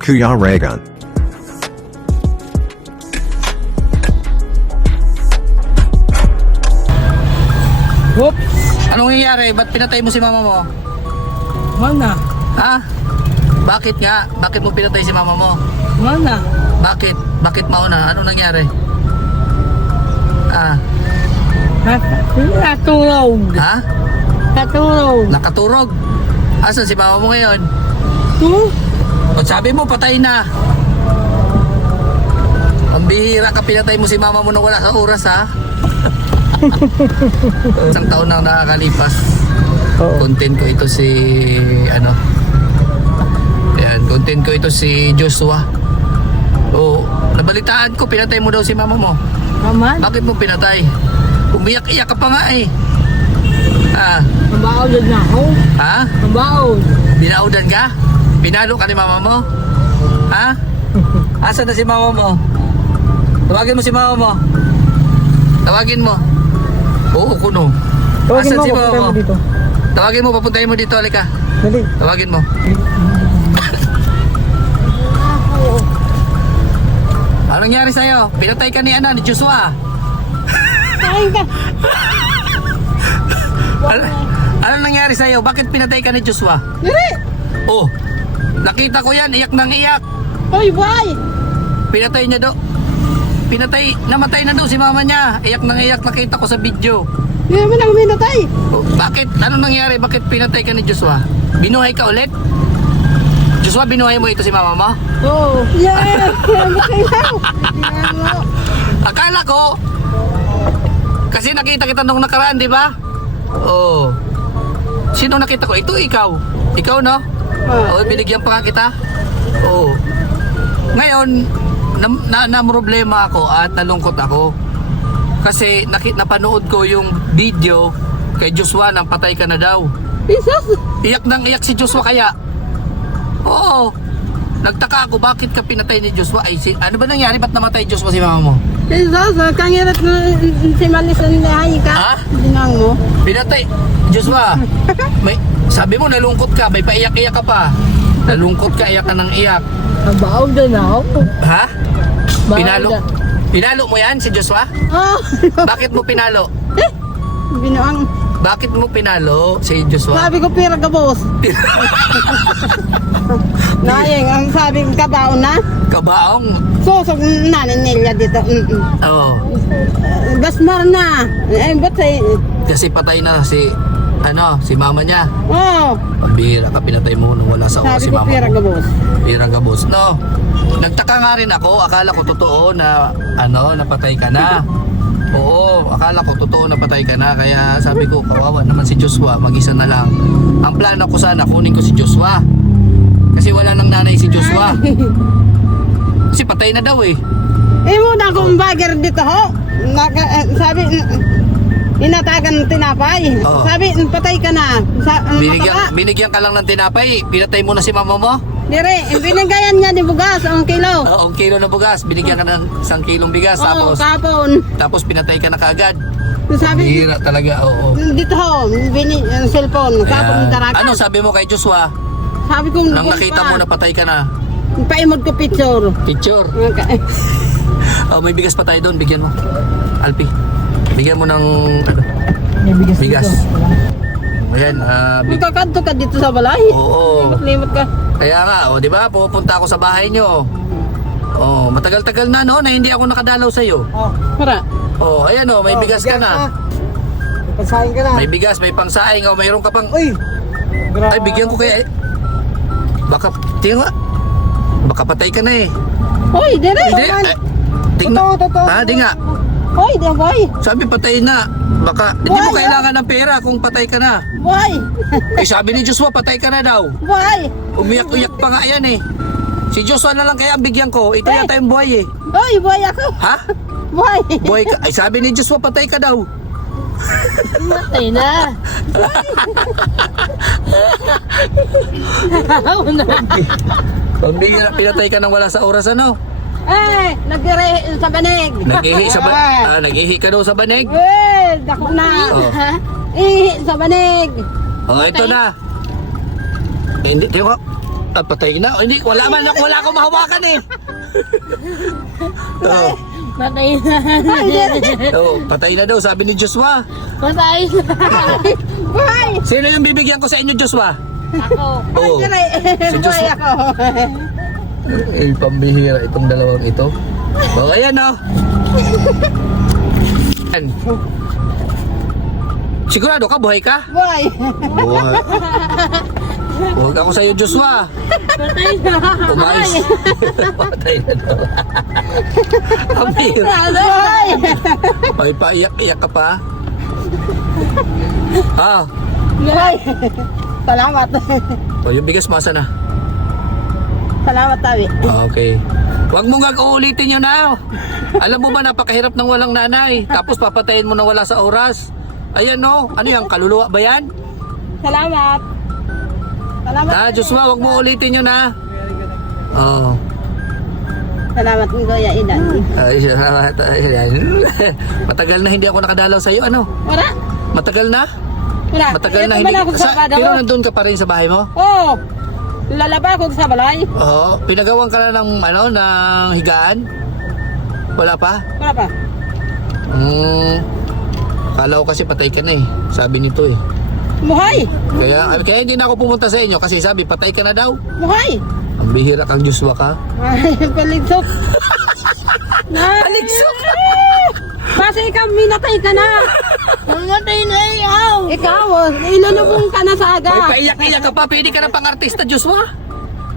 Kuya Reagan. Whoop! Anong nangyayari? Ba't pinatay mo si mama mo? Mana? Ha? Bakit nga? Bakit mo pinatay si mama mo? Mana? Bakit? Bakit mauna? Anong nangyari? Ah, Natulog. ha? Natulog. Nakaturog? Asan si mama mo ngayon? Hmm? O sabi mo, patay na. Ang bihira ka, pinatay mo si mama mo nang wala sa oras, ha? Isang taon na nakakalipas. Oo. Content ko ito si ano. Ayan, content ko ito si Joshua. Oo, nabalitaan ko pinatay mo daw si mama mo. Naman? Bakit mo pinatay? Umiyak-iyak ka pa nga eh. Ah, Nabaod na ako. ha? Nabaod. Binaudan ka? Pinalo ka ni mama mo? Ha? Asan na si mama mo? Tawagin mo si mama mo. Tawagin mo. Oo, kuno. Tawagin Asan mo, si mama papunta mo? mo dito. Tawagin mo, papuntahin mo dito, halika. Dali. Tawagin mo. Anong nangyari sa'yo? Pinatay ka ni ni Joshua. Kain ka. Anong nangyari sa'yo? Bakit pinatay ka ni Joshua? Dali. Oh, nakita ko yan, iyak nang iyak. Oy, boy. Pinatay niya daw. Namatay na daw si mama niya. Iyak nang iyak, nakita ko sa video. Hindi naman ako minatay. Oh, bakit? Anong nangyari? Bakit pinatay ka ni Joshua? Binuhay ka ulit? Joshua, binuhay mo ito si mama mo? Oo. Yeah. Makailaw. Tingnan mo. Akala ko, kasi nakita kita nung nakaraan, di ba? Oo. Sino nakita ko? Ito, ikaw. Ikaw, no? Oo, binigyan pa nga kita. Oo. Ngayon, na problema ako at nalungkot ako. Kasi napanood ko yung video kay Joshua nang patay ka na daw. Jesus. Iyak nang iyak si Joshua kaya. Oo. Nagtaka ako bakit ka pinatay ni Joshua. Ay, ano ba nangyari? Ba't namatay Joshua si mama mo? Jesus. Kangirat na si Malis na nilahay ka. Ha? Dinang mo. Pinatay. Joshua, sabi mo nalungkot ka, may paiyak-iyak ka pa. Nalungkot ka, iyak ka ng iyak. Nabaod na ako. Ha? Pinalo? Baod na. Pinalo mo yan si Joshua? Oh. Bakit mo pinalo? Binuang. Bakit mo pinalo si Joshua? Sabi ko pira ka boss. Nayeng, ang sabi ko kabaon na. Kabaong. Susok nanin nila dito. Oo. Gasmar na. Eh, ba't Kasi patay na si mama niya. Oh, Ang bihira ka, pinatay mo nung wala sa oras sabi si ko mama pira mo. ka boss. Pirang gabos. No. Nagtaka nga rin ako, akala ko totoo na napatay ka na. Oo, akala ko totoo na patay ka na, kaya sabi ko kawawa naman si Joshua, mag-isa na lang. Ang plano ko sana kunin ko si Joshua. Kasi wala nang nanay si Joshua. Kasi patay na daw eh. Eh, muna akong bagger dito ho. Sabi, inatagan ng tinapay. Oo. Sabi, patay ka na. Binigyan ka lang ng tinapay, pinatay mo na si mama mo. Dire, binigayan niya ni bugas ang kilo. Oo, ang kilo ng bugas, binigyan ka ng 1 kilong bigas, Oo, tapos kapon. pinatay ka na kaagad. Sabi, Bihira talaga, oo. dito ho, ang cellphone, kapon Ayan. tarakan. Ano sabi mo kay Joshua? Sabi ko, Nang nakita mo na patay ka na, paimod ko picture. picture. Okay. Oh, may bigas pa tayo doon, bigyan mo. Alpi, bigyan mo ng May bigas. Ayan, Magkakanto ka dito sa balay. oo. Limot ka. Kaya nga, oh, di ba? Pupunta ako sa bahay nyo. Oh, matagal-tagal na no, na hindi ako nakadalaw sa iyo. Oh, para. Oh, ayan oh, may bigas ka na. Pasahin ka na. May bigas, may pangsaing, oh, mayroon ka pang. Uy! Ay, bigyan ko kaya. Baka, tingnan nga. Baka patay ka na eh. Uy, dire! Hindi, tingnan. Totoo. Ha, di nga. Uy, di boy! Sabi patay na. Baka, hindi mo Why? kailangan ng pera kung patay ka na. Boy! Eh, sabi ni Joshua, patay ka na daw. Boy! Umiyak-uyak pa nga yan eh. Si Joshua na lang kaya ang bigyan ko. Ito yata yung buhay eh. Uy, boy ako! Ha? Boy! Buhay ka. Ay, sabi ni Joshua, patay ka daw. Matay na! Pambigyan, pinatay ka nang wala sa oras ano? Eh, nagire sa banig! Nag-ihi ka daw sa banig? Eh, dako na! Oh. Ihi sa banig! Oh, ito na. Eh, hindi, tingnan ko. Ah, patay na. Hindi, wala akong mahawakan eh. Oh. Patay na. Oh, patay na daw, sabi ni Joshua. Patay na. Buhay! Sino yung bibigyan ko sa inyo, Joshua? Ako. Oo. Si Buhay Joshua. ako. Eh, pambihira itong dalawang ito. Oh, ayan oh. Ayan. Sigurado ka, buhay ka? Buhay! Buhay. Huwag ako sa'yo, Joshua. Patay na. Umayos. Patay na daw. Amir. Buhay! Ay, paiyak-iyak ka pa. Ah, Buhay! Salamat. oh, yung bigas masa na. Salamat, Tawi. Ah, okay. Huwag mo nga uulitin yun na. Alam mo ba, napakahirap ng walang nanay. Tapos papatayin mo na wala sa oras. Ayan no, ano yan, kaluluwa ba yan? Salamat. Salamat. Ah, Joshua, huwag mo ulitin yun ha. Oo. Salamat ni Kuya Idan. Ay, salamat. Ayan. Matagal na hindi ako nakadalaw sa'yo, ano? Wala. Matagal na? Wala. Matagal na Ito hindi. man ako sa bada Pero mo. nandun ka pa rin sa bahay mo? Oo. Lalaba ako sa balay. Oo. Pinagawan ka na ng, ng higaan? Wala pa? Wala pa. Akala ko kasi patay ka na eh. Sabi nito eh. Buhay! Kaya hindi na ako pumunta sa inyo kasi sabi patay ka na daw. Buhay! Ang bihira kang Joshua ka. Ay, paligsok. Paligsok! Kasi ikaw, minatay ka na. Mamatay na ikaw. Ikaw, ilulubong ka na sa aga. May paiyak-iyak ka pa. Pwede ka na pang-artista, Joshua.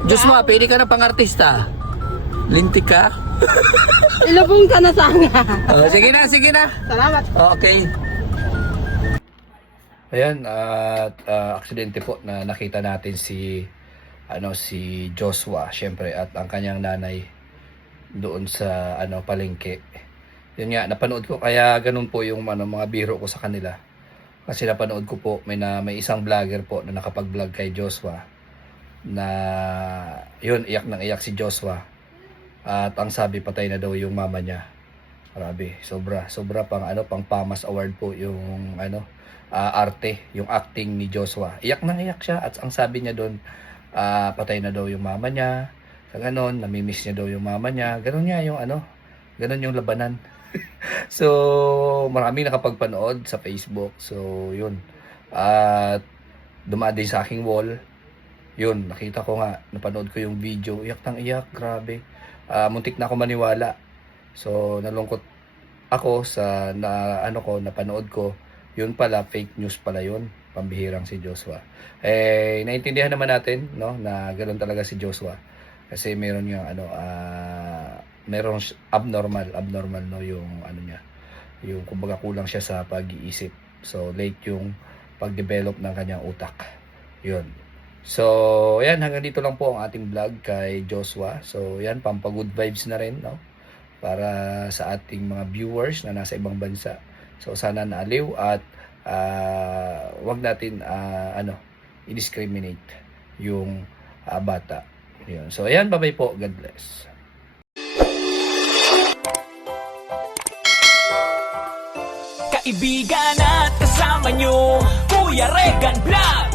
Joshua, pwede ka na pang-artista. Lintik ka. Ilubong ka na sa aga. Oh, sige na, sige na. Salamat. Okay. Ayan, at aksidente po na nakita natin si Joshua, syempre, at ang kanyang nanay doon sa palengke. Yun nga, napanood ko, kaya ganun po yung mga biro ko sa kanila. Kasi napanood ko po, may isang vlogger po na nakapag-vlog kay Joshua na yun, iyak nang iyak si Joshua. At ang sabi, patay na daw yung mama niya. Grabe, sobra pang PAMAS award po yung arte, yung acting ni Joshua. Iyak nang iyak siya at ang sabi niya doon, patay na daw yung mama niya. Sa ganon, namimiss niya daw yung mama niya. Ganon niya yung ganon yung labanan. So, marami nakapagpanood sa Facebook. So, yun. At dumaan din sa aking wall. Yun, nakita ko nga, napanood ko yung video. Iyak nang iyak, grabe. Muntik na ako maniwala. So, nalungkot ako sa napanood ko. Yun pala, fake news pala yun. Pambihirang si Joshua. Eh, naintindihan naman natin, no, na ganoon talaga si Joshua. Kasi meron yung merong abnormal no, yung niya. Yung kumbaga kulang siya sa pag-iisip. So, late yung pag-develop ng kanyang utak. Yun. So, ayan, hanggang dito lang po ang ating vlog kay Joshua. So, ayan, pampa-good vibes na rin, no? Para sa ating mga viewers na nasa ibang bansa. So, sana naaliw at wag natin i-discriminate yung bata. Yun. So, ayan, bye-bye po. God bless. Kaibigan at kasama nyo, Kuya Regan Vlog.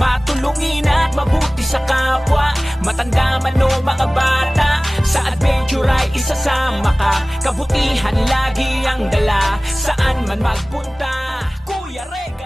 Matulungin at mabuti sa kapwa, matanda man o mga bata. Sa adventure ay isasama ka, kabutihan lagi ang dala. Saan man magpunta, Kuya Regan.